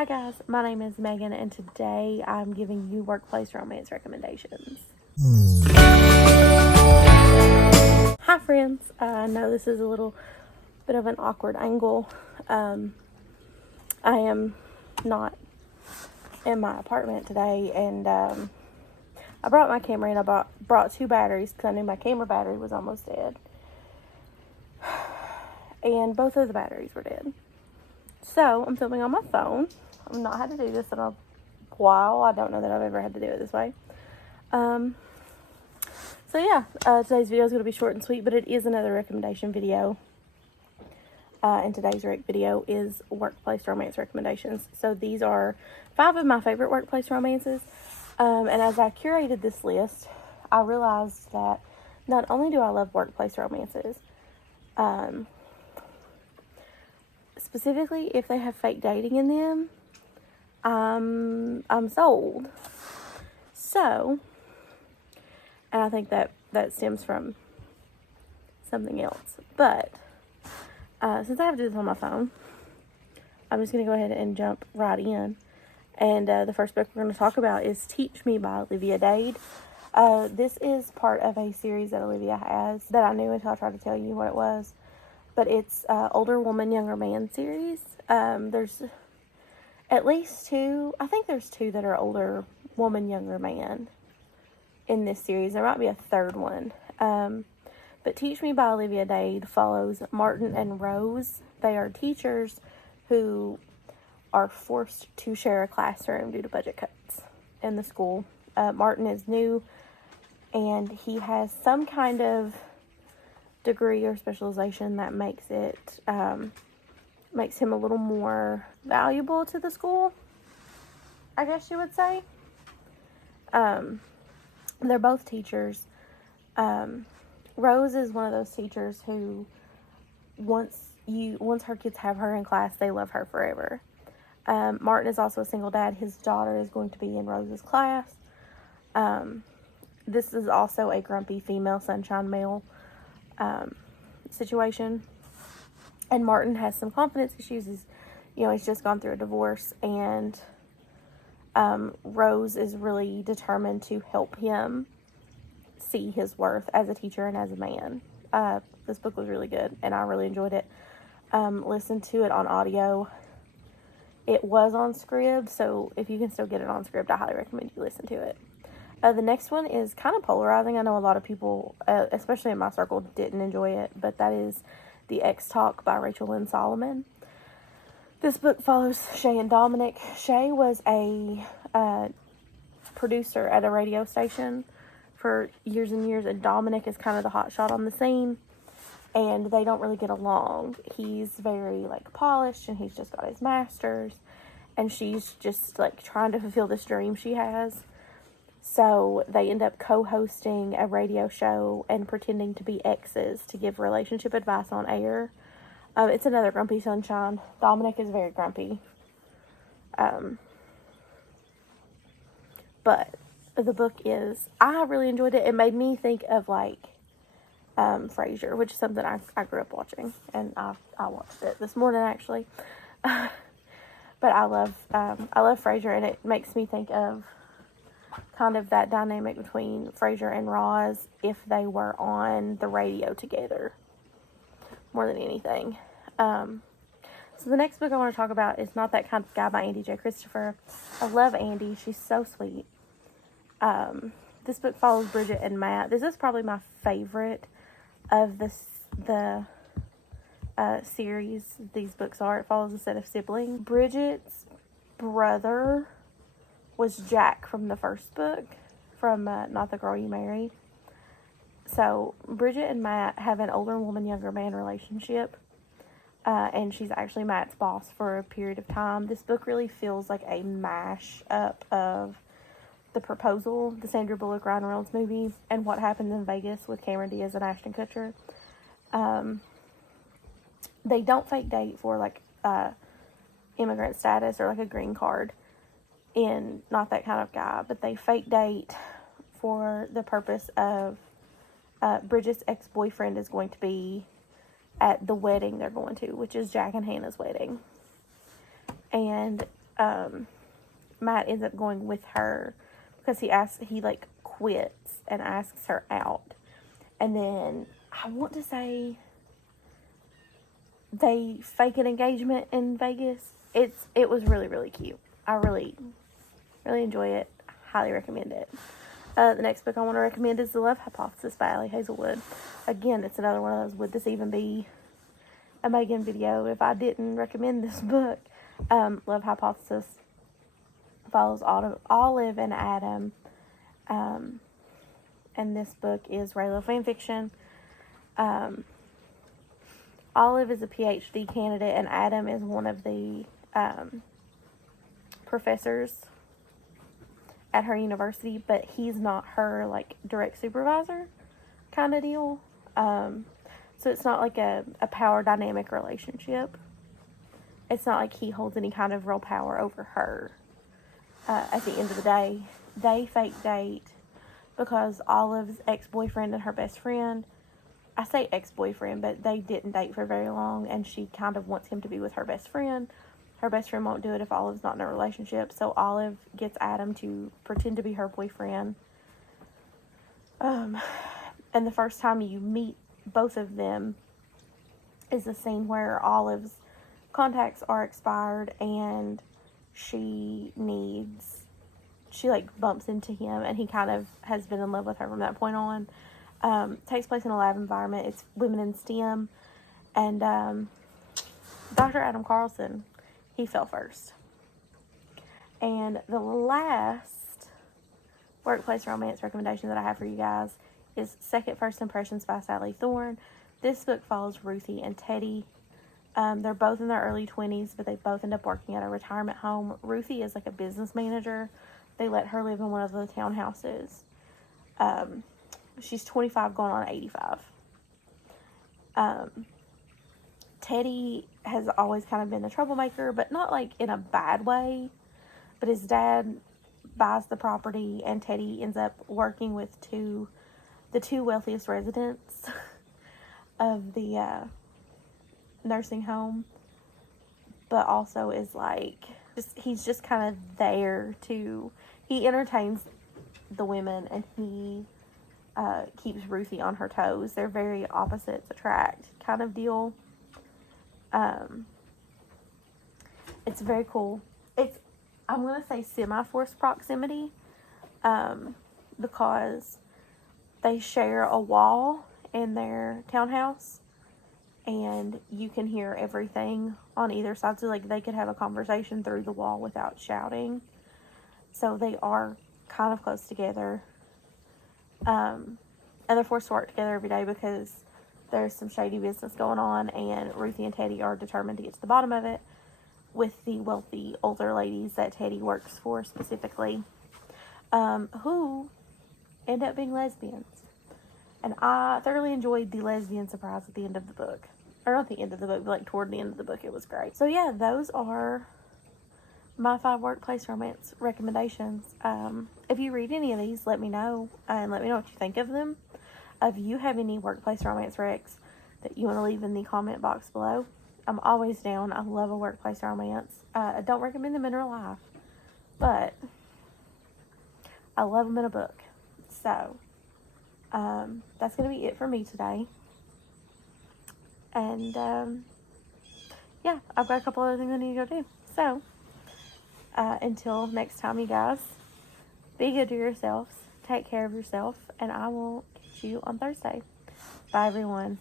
Hi guys, my name is Megan and today I'm giving you workplace romance recommendations. Hi friends, I know this is a little bit of an awkward angle. I am not in my apartment today and I brought my camera and I brought two batteries because I knew my camera battery was almost dead. And both of the batteries were dead. So I'm filming on my phone. I've not had to do this in a while. I don't know that I've ever had to do it this way. So yeah, today's video is going to be short and sweet, but it is another recommendation video. And today's video is workplace romance recommendations. So these are 5 of my favorite workplace romances. And as I curated this list, I realized that not only do I love workplace romances, specifically if they have fake dating in them, I'm sold. So, and I think that stems from something else. But since I have to do this on my phone, I'm just going to go ahead and jump right in. And the first book we're going to talk about is Teach Me by Olivia Dade. This is part of a series that Olivia has that I knew until I tried to tell you what it was. But it's Older Woman, Younger Man series. There's at least 2. I think there's 2 that are Older Woman, Younger Man in this series. There might be a third one. But Teach Me by Olivia Dade follows Martin and Rose. They are teachers who are forced to share a classroom due to budget cuts in the school. Martin is new and he has some kind of degree or specialization that makes him a little more valuable to the school, I guess you would say. They're both teachers. Rose is one of those teachers who once her kids have her in class, they love her forever. Martin is also a single dad. His daughter is going to be in Rose's class. This is also a grumpy female sunshine male situation. And Martin has some confidence issues. He's just gone through a divorce, and Rose is really determined to help him see his worth as a teacher and as a man. This book was really good, and I really enjoyed it. Listened to it on audio. It was on Scribd, so if you can still get it on Scribd, I highly recommend you listen to it. The next one is kind of polarizing. I know a lot of people, especially in my circle, didn't enjoy it, but that is The X Talk by Rachel Lynn Solomon. This book follows Shay and Dominic. Shay was a producer at a radio station for years and years, and Dominic is kind of the hotshot on the scene, and they don't really get along. He's very, polished, and he's just got his master's, and she's just, trying to fulfill this dream she has. So they end up co-hosting a radio show and pretending to be exes to give relationship advice on air. It's another grumpy sunshine. Dominic is very grumpy. But the book I really enjoyed it. It made me think of Frasier, which is something I grew up watching, and I watched it this morning actually. But I love Frasier, and it makes me think of kind of that dynamic between Frasier and Roz if they were on the radio together more than anything. So the next book I want to talk about is Not That Kind of Guy by Andie J. Christopher. I love Andie. She's so sweet. This book follows Bridget and Matt. This is probably my favorite of the series these books are. It follows a set of siblings. Bridget's brother was Jack from the first book, from Not the Girl You Married. So Bridget and Matt have an older woman, younger man relationship. And she's actually Matt's boss for a period of time. This book really feels like a mash-up of The Proposal, the Sandra Bullock, Ryan Reynolds movie, and What Happens in Vegas with Cameron Diaz and Ashton Kutcher. They don't fake date for, immigrant status or, a green card in Not That Kind of Guy, but they fake date for the purpose of Bridget's ex-boyfriend is going to be at the wedding they're going to, which is Jack and Hannah's wedding. And Matt ends up going with her because he like quits and asks her out. And then I want to say they fake an engagement in Vegas. It was really, really cute. I really, really enjoy it. Highly recommend it. The next book I want to recommend is The Love Hypothesis by Hazelwood. Again, it's another one of those, would this even be a Megan video if I didn't recommend this book? Love Hypothesis follows Olive and Adam. And this book is Raylo fanfiction. Olive is a PhD candidate, and Adam is one of the professors at her university, but he's not her like direct supervisor kind of deal. So it's not like a power dynamic relationship. It's not like he holds any kind of real power over her. At the end of the day, they fake date because Olive's ex-boyfriend and her best friend, I say ex-boyfriend, but they didn't date for very long, and she kind of wants him to be with her best friend. Her best friend won't do it if Olive's not in a relationship, so Olive gets Adam to pretend to be her boyfriend. And the first time you meet both of them is a scene where Olive's contacts are expired, and she like bumps into him, and he kind of has been in love with her from that point on. Takes place in a lab environment. It's women in STEM, and Dr. Adam Carlson, he fell first. And the last workplace romance recommendation that I have for you guys is Second First Impressions by Sally Thorne. This book follows Ruthie and Teddy. They're both in their early 20s, but they both end up working at a retirement home. Ruthie is like a business manager. They let her live in one of the townhouses. She's 25 going on 85. Teddy has always kind of been a troublemaker, but not like in a bad way. But his dad buys the property, and Teddy ends up working with the two wealthiest residents of the nursing home, but also is like, he's just kind of there he entertains the women, and he keeps Ruthie on her toes. They're very opposites attract kind of deal. It's very cool. I'm going to say semi-forced proximity, because they share a wall in their townhouse, and you can hear everything on either side. So like they could have a conversation through the wall without shouting. So they are kind of close together. And they're forced to work together every day because there's some shady business going on, and Ruthie and Teddy are determined to get to the bottom of it with the wealthy older ladies that Teddy works for specifically, who end up being lesbians. And I thoroughly enjoyed the lesbian surprise at the end of the book. Or not the end of the book, but like toward the end of the book. It was great. So yeah, those are my 5 workplace romance recommendations. If you read any of these, let me know. And let me know what you think of them. If you have any workplace romance recs that you want to leave in the comment box below, I'm always down. I love a workplace romance. I don't recommend them in real life, but I love them in a book. So that's going to be it for me today. And yeah, I've got a couple other things I need to go do. So until next time, you guys, be good to yourselves, take care of yourself, and I will catch you on Thursday. Bye, everyone.